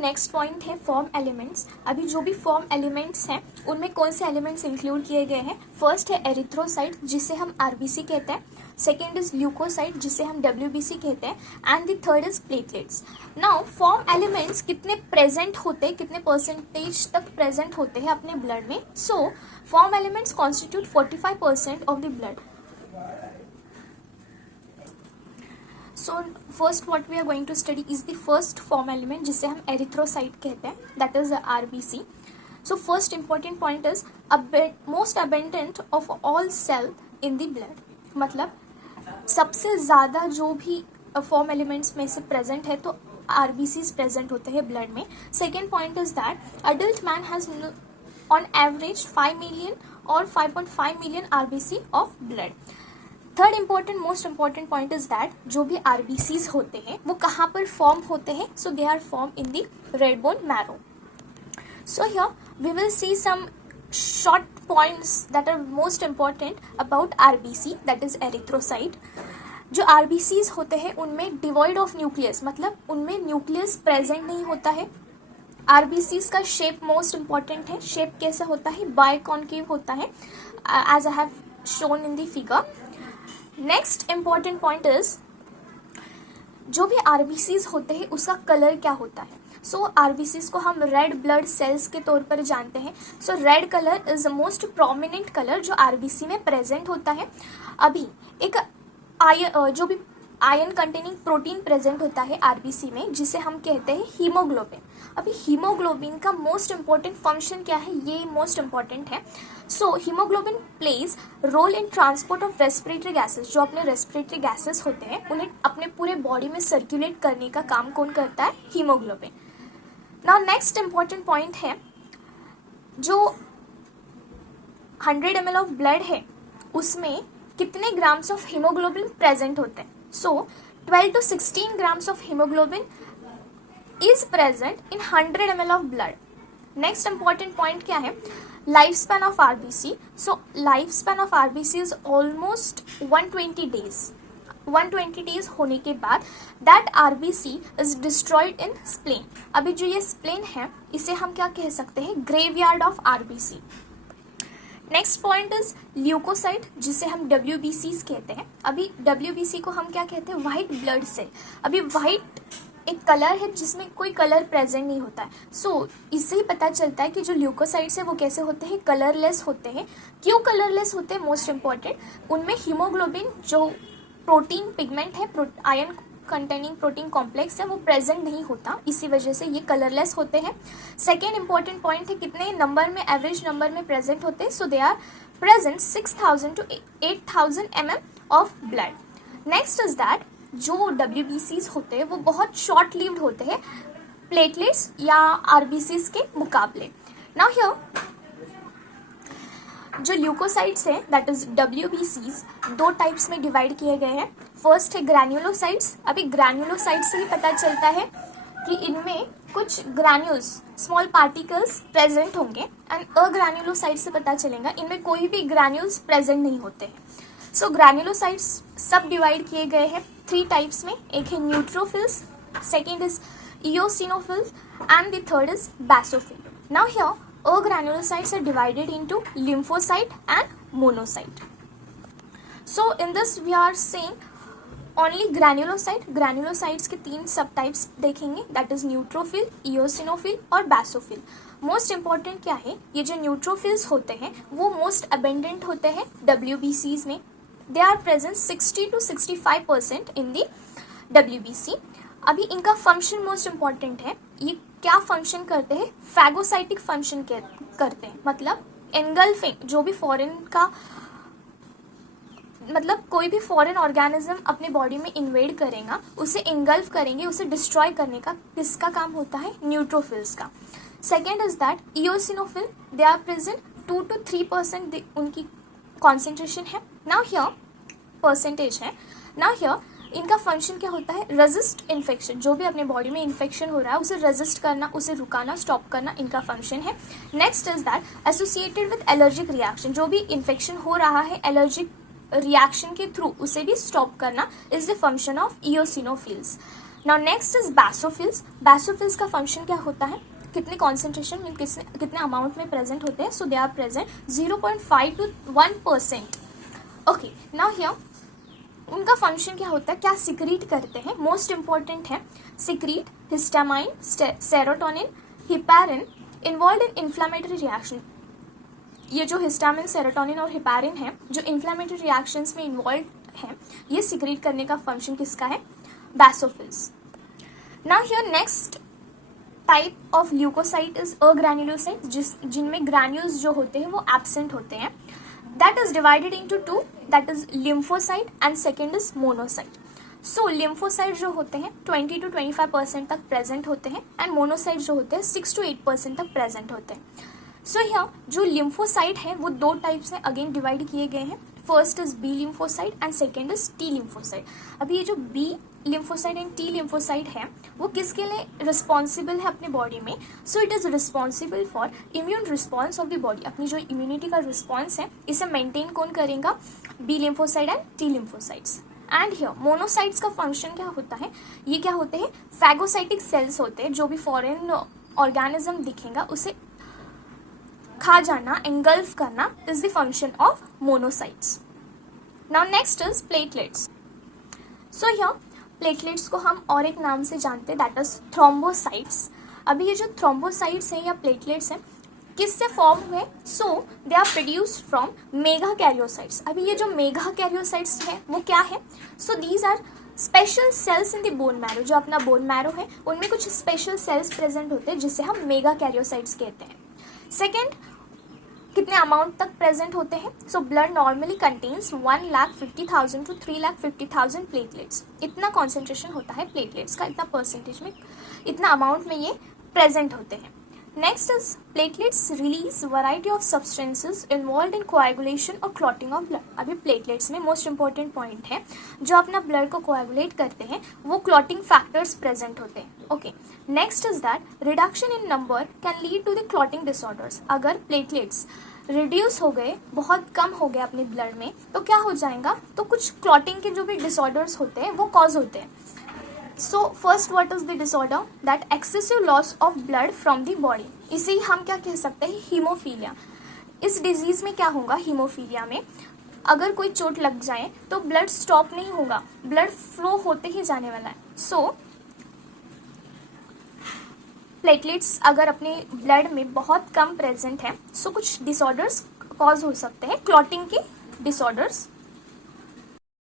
Next point है form elements. अभी जो भी फॉर्म एलिमेंट्स हैं उनमें कौन से एलिमेंट्स इंक्लूड किए गए हैं। फर्स्ट है एरिथ्रोसाइट जिसे हम आरबीसी कहते हैं, सेकेंड इज ल्यूकोसाइट जिसे हम डब्ल्यूबीसी कहते हैं, and the third is platelets. Now form elements कितने प्रेजेंट होते हैं, कितने परसेंटेज तक प्रेजेंट होते हैं अपने ब्लड में। So form elements constitute 45% of the blood. So first what we are going to study is the first form element जिसे हम एरिथ्रोसाइट कहते हैं, that is the RBC. So first important point is most abundant of all cell in the blood. मतलब सबसे ज़्यादा जो भी form elements में से प्रेजेंट है तो RBCs प्रेजेंट होते हैं ब्लड में. Second point is that adult man has on average 5 million और 5.5 million RBC of blood. Third important most important point is that जो भी RBCs होते हैं वो कहाँ पर फॉर्म होते हैं. So they are form in the red bone marrow. So here we will see some short points that are most important about RBC, that is erythrocyte. जो RBCs होते हैं उनमें डिवॉइड ऑफ न्यूक्लियस, मतलब उनमें nucleus present नहीं होता है. RBCs का शेप मोस्ट इम्पॉर्टेंट है. शेप कैसा होता है, बायकॉन्केव होता है, as I have shown in the figure. Next important point is जो भी RBCs होते हैं उसका कलर क्या होता है. सो RBCs को हम रेड ब्लड सेल्स के तौर पर जानते हैं. So red colour is the most prominent colour जो RBC में प्रेजेंट होता है. अभी एक जो भी आयरन कंटेनिंग प्रोटीन प्रेजेंट होता है RBC में जिसे हम कहते हैं हीमोग्लोबिन. अभी हीमोग्लोबिन का मोस्ट इम्पॉर्टेंट फंक्शन क्या है, ये मोस्ट इम्पॉर्टेंट है. So haemoglobin plays role in transport of respiratory gases. जो अपने रेस्पिरेटरी गैसेस होते हैं उन्हें अपने पूरे बॉडी में सर्कुलेट करने का काम कौन करता है, haemoglobin. Now next important point है जो 100 ml ऑफ ब्लड है उसमें कितने ग्राम्स ऑफ हीमोग्लोबिन प्रेजेंट होते हैं. सो 12 to 16 grams of hemoglobin is present in 100 ml of blood. Next important point क्या है, lifespan of RBC. So lifespan of RBC is almost 120 days. 120 days होने के बाद that RBC is destroyed in spleen. अभी जो ये spleen है इसे हम क्या कह सकते हैं, graveyard of RBC. Next point is leucocyte जिसे हम WBCs कहते हैं. अभी WBC को हम क्या कहते हैं, वाइट ब्लड सेल. अभी वाइट एक कलर है जिसमें कोई कलर प्रेजेंट नहीं होता है. सो इससे ही पता चलता है कि जो ल्यूकोसाइट्स है वो कैसे होते हैं, कलरलेस होते हैं. क्यों कलरलेस होते हैं, मोस्ट इंपॉर्टेंट उनमें हीमोग्लोबिन जो प्रोटीन पिगमेंट है, आयरन कंटेनिंग प्रोटीन कॉम्प्लेक्स है, वो प्रेजेंट नहीं होता, इसी वजह से ये कलरलेस होते हैं. सेकेंड इंपॉर्टेंट पॉइंट है कितने नंबर में, एवरेज नंबर में प्रेजेंट होते हैं. So they are present 6000 to 8000 mm of blood. Next is that जो WBCs होते हैं वो बहुत शॉर्ट लिव्ड होते हैं प्लेटलेट्स या RBCs के मुकाबले. नाउ हियर जो ल्यूकोसाइट्स हैं दैट इज WBCs दो टाइप्स में डिवाइड किए गए हैं. फर्स्ट है ग्रैन्युलोसाइट्स. अभी ग्रैन्युलोसाइट्स से ही पता चलता है कि इनमें कुछ ग्रैन्यूल्स स्मॉल पार्टिकल्स प्रेजेंट होंगे, एंड अग्रैन्युलोसाइट्स से पता चलेगा इनमें कोई भी ग्रैन्यूल्स प्रेजेंट नहीं होते हैं. सो ग्रैन्युलोसाइट्स सब डिवाइड किए गए हैं 3 टाइप्स में. एक है neutrophils, second is eosinophils, and the third is basophil. Now here agranulocytes are divided into lymphocyte and monocyte. So in this we are saying only granulocyte. granulocytes के 3 सब टाइप्स देखेंगे, that is neutrophil, eosinophil और basophil. Most important क्या है, ये जो neutrophils होते हैं वो मोस्ट अबेंडेंट होते हैं WBCs में. They are present 60 to 65% in the WBC. अभी इनका फंक्शन मोस्ट इम्पॉर्टेंट है. ये क्या फंक्शन करते हैं, फैगोसाइटिक फंक्शन करते हैं. मतलब एंगल्फिंग, जो भी फॉरेन का मतलब कोई भी फॉरेन ऑर्गेनिज्म अपने बॉडी में इन्वेड करेगा उसे इंगल्फ करेंगे, उसे डिस्ट्रॉय करने का किसका काम होता है, न्यूट्रोफिल्स का. Second is that eosinophil, they are present 2 to 3% उनकी कॉन्सेंट्रेशन है. नाउ हियर परसेंटेज है. नाउ हियर इनका फंक्शन क्या होता है, रेजिस्ट इन्फेक्शन. जो भी अपने बॉडी में इन्फेक्शन हो रहा है उसे रेजिस्ट करना, उसे रुकाना, स्टॉप करना इनका फंक्शन है. Next is that associated with allergic reaction. जो भी इन्फेक्शन हो रहा है एलर्जिक रिएक्शन के थ्रू उसे भी स्टॉप करना is the function of eosinophils. Now next is basophils. Basophils का फंक्शन क्या होता है, कितने कॉन्सेंट्रेशन में कितने अमाउंट में प्रेजेंट होते हैं. So they are present 0.5 to 1%. Okay, now here उनका फंक्शन क्या होता है, क्या सिक्रीट करते हैं. मोस्ट इंपॉर्टेंट है secrete histamine, serotonin, heparin involve in inflammatory reaction. ये जो हिस्टामिन, सेरोटोनिन और हिपैरिन है जो इन्फ्लामेटरी रिएक्शंस में इन्वॉल्व है, ये सिक्रीट करने का फंक्शन किसका है, basophils. Now here next type of leucocyte is agranulocyte, जिनमें ग्रैन्यूल्स जो होते हैं वो एब्सेंट होते हैं. That is divided into two, that is lymphocyte and second is monocyte. So lymphocyte जो होते हैं 20 to 25% तक प्रेजेंट होते हैं एंड मोनोसाइट जो होते हैं 6 to 8% तक प्रेजेंट होते हैं. सो यहाँ जो लिम्फोसाइट है वो दो टाइप से अगेन डिवाइड किए गए हैं. First is B lymphocyte and second is T lymphocyte. अभी ये जो B lymphocyte and T lymphocyte है वो किसके लिए रिस्पॉन्सिबल है अपने बॉडी में. So it is responsible for immune response of the body. अपनी जो इम्यूनिटी का रिस्पॉन्स है इसे मेंटेन कौन करेगा, B lymphocyte and T lymphocytes. And here monocytes का फंक्शन क्या होता है, ये क्या होते हैं, फैगोसाइटिक सेल्स होते हैं. जो भी फॉरेन ऑर्गेनिज्म दिखेगा उसे खा जाना, एंगल्फ करना is the function of monocytes. Now next is platelets. So here platelets को हम और एक नाम से जानते हैं, दैट इज थ्रोम्बोसाइट्स. अभी ये जो थ्रोम्बोसाइट्स हैं या प्लेटलेट्स हैं किससे फॉर्म हुए, so they are produced from megakaryocytes. अभी ये जो मेगा कैरियोसाइट्स है वो क्या है, so these are special cells in the bone marrow. जो अपना बोन मैरो है उनमें कुछ स्पेशल सेल्स प्रेजेंट होते हैं जिसे हम मेगा कैरियोसाइट्स कहते हैं. सेकेंड, कितने अमाउंट तक प्रेजेंट होते हैं, so blood normally contains 1,50,000 to 3,50,000 platelets. इतना कॉन्सेंट्रेशन होता है प्लेटलेट्स का, इतना परसेंटेज में, इतना अमाउंट में ये प्रेजेंट होते हैं. Next is platelets release variety of substances involve in coagulation और क्लॉटिंग ऑफ ब्लड. अभी प्लेटलेट्स में मोस्ट इंपॉर्टेंट पॉइंट है, जो अपना ब्लड को कोएगुलेट करते हैं वो क्लॉटिंग फैक्टर्स प्रेजेंट होते हैं. Okay, next is that reduction in number can lead to the clotting disorders. अगर प्लेटलेट्स रिड्यूस हो गए, बहुत कम हो गए अपने ब्लड में, तो क्या हो जाएगा, तो कुछ क्लॉटिंग के जो भी डिसऑर्डर्स होते हैं वो कॉज होते हैं. So first what is the disorder, that excessive loss of blood from the body. इसे हम क्या कह सकते हैं, हीमोफीलिया. इस डिजीज में क्या होगा, हीमोफीलिया में अगर कोई चोट लग जाए तो ब्लड स्टॉप नहीं होगा, ब्लड फ्लो होते ही जाने वाला है. सो प्लेटलेट्स अगर अपने ब्लड में बहुत कम प्रेजेंट है, सो कुछ डिसऑर्डर्स कॉज हो सकते हैं, क्लॉटिंग के डिसऑर्डर्स